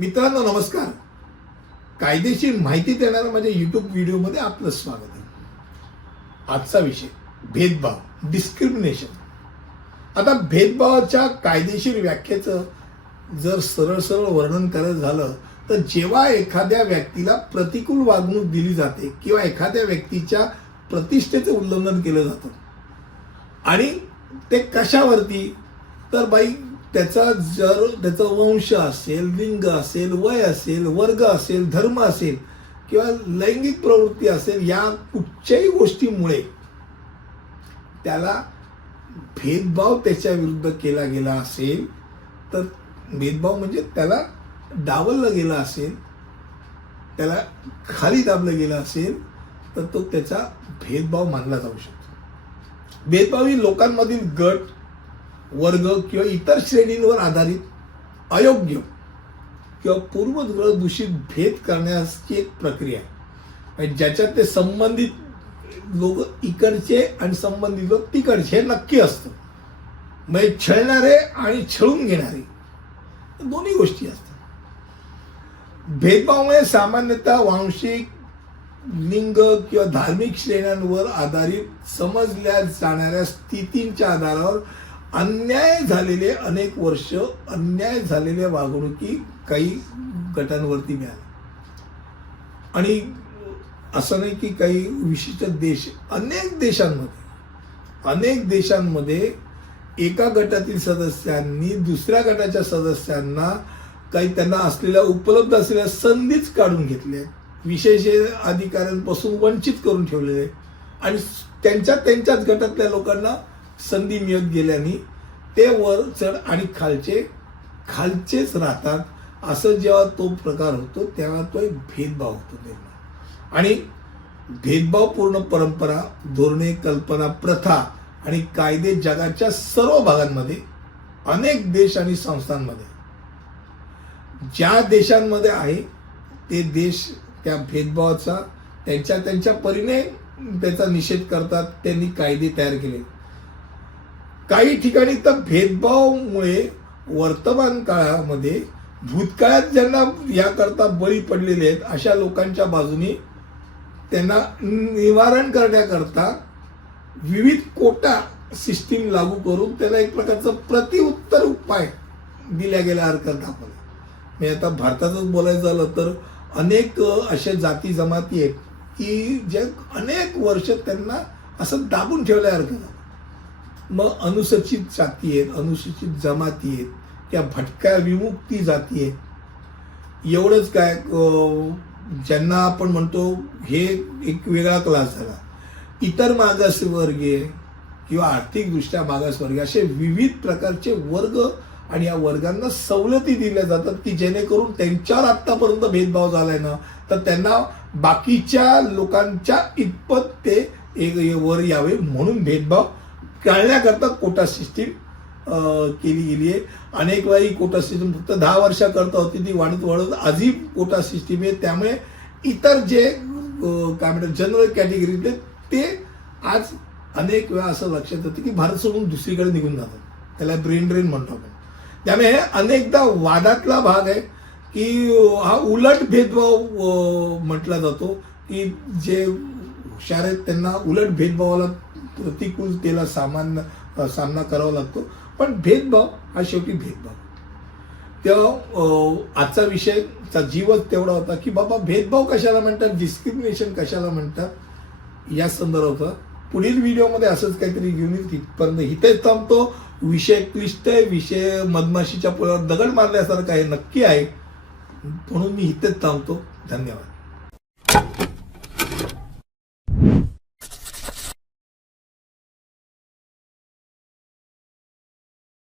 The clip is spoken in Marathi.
मित्रांनो नमस्कार. कायदेशीर माहिती देणाऱ्या माझ्या युट्यूब व्हिडिओमध्ये आपलं स्वागत आहे. आजचा विषय भेदभाव डिस्क्रिमिनेशन आता भेदभावाच्या कायदेशीर व्याख्येचं जर सरळ सरळ वर्णन करायचं झालं तर जेव्हा एखाद्या व्यक्तीला प्रतिकूल वागणूक दिली जाते किंवा एखाद्या व्यक्तीच्या प्रतिष्ठेचं उल्लंघन केलं जातं आणि ते कशावरती? तर बाई त्याचा जर त्याचा वंश असेल लिंग असेल वय असेल वर्ग असेल धर्म असेल किंवा लैंगिक प्रवृत्ती असेल या कुठच्याही गोष्टीमुळे त्याला भेदभाव त्याच्या विरुद्ध केला गेला असेल तर भेदभाव म्हणजे त्याला डावललं गेलं असेल त्याला खाली दाबलं गेलं असेल तर तो त्याचा भेदभाव मानला जाऊ शकतो. भेदभाव ही लोकांमधील गट वर्ग किंवा इतर श्रेणींवर आधारित अयोग्य किंवा पूर्वग्रह दूषित भेद करण्याची एक प्रक्रिया आहे. म्हणजे ज्याच्यात ते संबंधित लोक इकडचे आणि संबंधित लोक तिकडचे हे नक्की असतं. म्हणजे छळणारे आणि छळून घेणारे दोन्ही गोष्टी असतात. भेदभावामुळे म्हणजे सामान्यतः वांशिक लिंग किंवा धार्मिक श्रेण्यांवर आधारित समजल्या जाणाऱ्या स्थितींच्या आधारावर अन्याय झालेले अनेक वर्ष अन्याय झालेल्या वागणुकी काही गटांवरती मिळाल्या. आणि असं नाही की काही विशिष्ट देश अनेक देशांमध्ये अनेक देशांमध्ये एका गटातील सदस्यांनी दुसऱ्या गटाच्या सदस्यांना काही त्यांना असलेल्या उपलब्ध असलेल्या संधीच काढून घेतल्या. विशेष अधिकाऱ्यांपासून वंचित करून ठेवलेले. आणि त्यांच्या त्यांच्याच गटातल्या लोकांना संधी मिळत गेल्याने ते वर चढ आणि खालचे खालचेच राहतात. असं जेव्हा तो प्रकार होतो तेव्हा तो एक भेदभाव होतो निर्माण आणि भेदभावपूर्ण परंपरा धोरणे कल्पना प्रथा आणि कायदे जगाच्या सर्व भागांमध्ये अनेक देश आणि संस्थांमध्ये. ज्या देशांमध्ये आहे ते देश त्या भेदभावाचा त्यांच्या त्यांच्या परीने त्याचा निषेध करतात त्यांनी कायदे तयार केले. काही ठिकाणी तर भेदभावामुळे वर्तमान काळामध्ये भूतकाळात ज्यांना याकरता बळी पडलेले आहेत अशा लोकांच्या बाजूने त्यांना निवारण करण्याकरता विविध कोटा सिस्टीम लागू करून त्याला एक प्रकारचं प्रतिउत्तर उपाय दिल्या गेल्या हरकत दाखवला. मी आता भारतातच बोलायचं झालं तर अनेक अशा जाती जमाती आहेत की ज्या अनेक वर्ष त्यांना असं दाबून ठेवल्या हरकत मग अनुसूचित जाती आहेत अनुसूचित जमाती आहेत त्या भटक्या विमुक्ती जाती आहेत. एवढंच काय ज्यांना आपण म्हणतो हे एक वेगळा क्लास झाला. इतर मागासवर्गीय किंवा आर्थिकदृष्ट्या मागासवर्गीय असे विविध प्रकारचे वर्ग आणि या वर्गांना सवलती दिल्या जातात की जेणेकरून त्यांच्यावर आत्तापर्यंत भेदभाव झालाय ना तर त्यांना बाकीच्या लोकांच्या इतपत ते एक वर यावे म्हणून भेदभाव टाळण्याकरता कोटा सिस्टीम केली गेली आहे. अनेक वेळा ही कोटा सिस्टीम फक्त दहा वर्षाकरता होती ती वाढत वाढत आजही कोटा सिस्टीम आहे. त्यामुळे इतर जे काय म्हणतात जनरल कॅटेगरीतले ते आज अनेक वेळा असं लक्षात येतं की भारत सोडून दुसरीकडे निघून जातात. त्याला ब्रेन ड्रेन म्हणतो आपण. त्यामुळे हे अनेकदा वादातला भाग आहे की हा उलट भेदभाव म्हटला जातो की जे हुशार आहेत त्यांना उलट भेदभावाला प्रतिकूलतेला सामान्य सामना करावा लागतो. पण भेदभाव हा शेवटी भेदभाव. तेव्हा आजचा विषयचा जीवच तेवढा होता की बाबा भेदभाव कशाला म्हणतात? डिस्क्रिमिनेशन कशाला म्हणतात? या संदर्भात पुढील व्हिडिओमध्ये असंच काहीतरी घेऊन येईल. तिथपर्यंत इथेच थांबतो. विषय क्लिष्ट आहे. विषय मधमाशीच्या पुळावर दगड मारल्यासारखा आहे. नक्की आहे. म्हणून मी इथेच थांबतो. धन्यवाद.